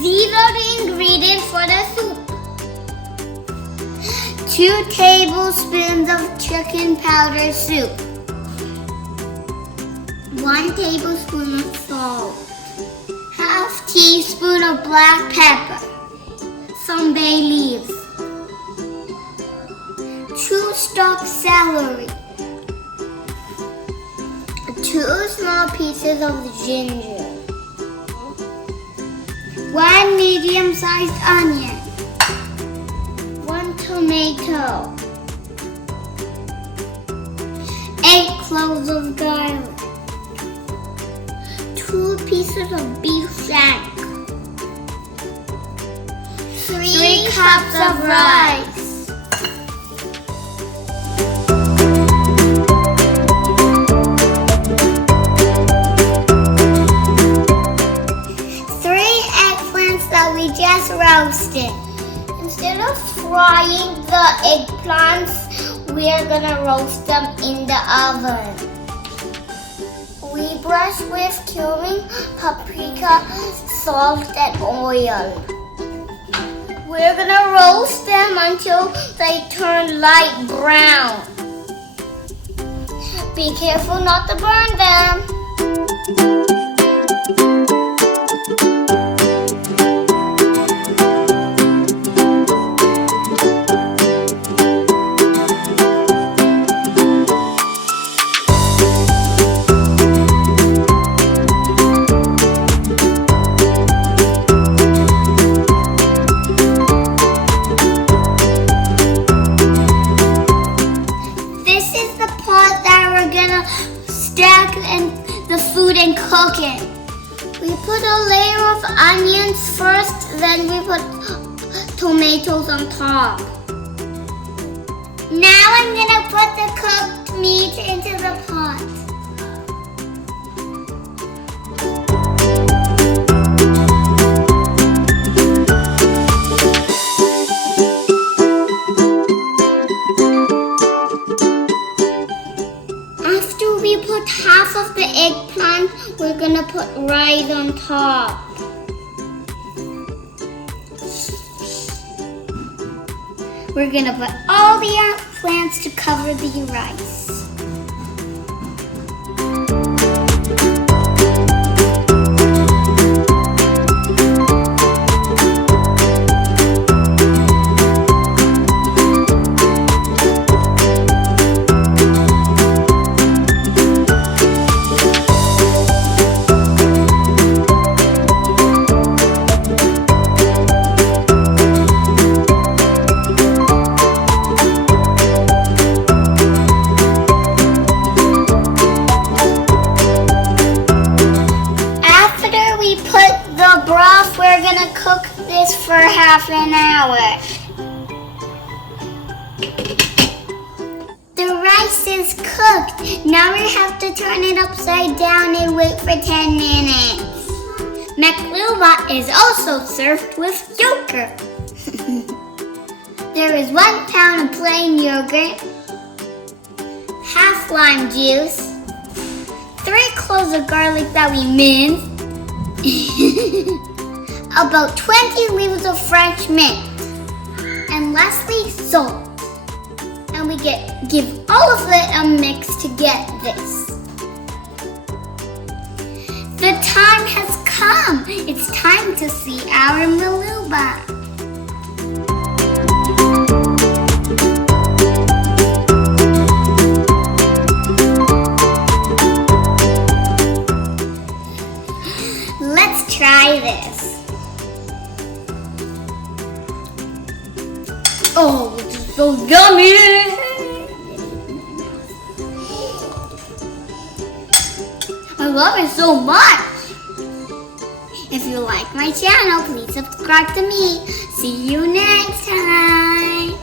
These are the ingredients for the soup. 2 tablespoons of chicken powder soup. 1 tablespoon of salt. Half teaspoon of black pepper. Some bay leaves. 2 stalks celery. 2 small pieces of ginger. 1 medium-sized onion. 1 tomato. 8 cloves of garlic. 2 pieces of beef shank. 3 cups of rice. 3 eggplants that we just roasted. Instead of frying the eggplants, we're gonna roast them in the oven. We brush with cumin, paprika, salt, and oil. We're gonna roast them until they turn light brown. Be careful not to burn them. Stack the food and cook it. We put a layer of onions first, then we put tomatoes on top. Now I'm gonna put the cooked meat into the pot. We put half of the eggplant, we're gonna put rice on top. We're gonna put all the eggplants to cover the rice. Broth, we're gonna cook this for half an hour. The rice is cooked. Now we have to turn it upside down and wait for 10 minutes. Maqluba is also served with yogurt. There is 1 pound of plain yogurt, half lime juice, 3 cloves of garlic that we minced, about 20 leaves of French mint, and lastly salt. And we give all of it a mix to get this. The time has come. It's time to see our Maqluba. Let's try this. Oh, it's so yummy! I love it so much! If you like my channel, please subscribe to me. See you next time!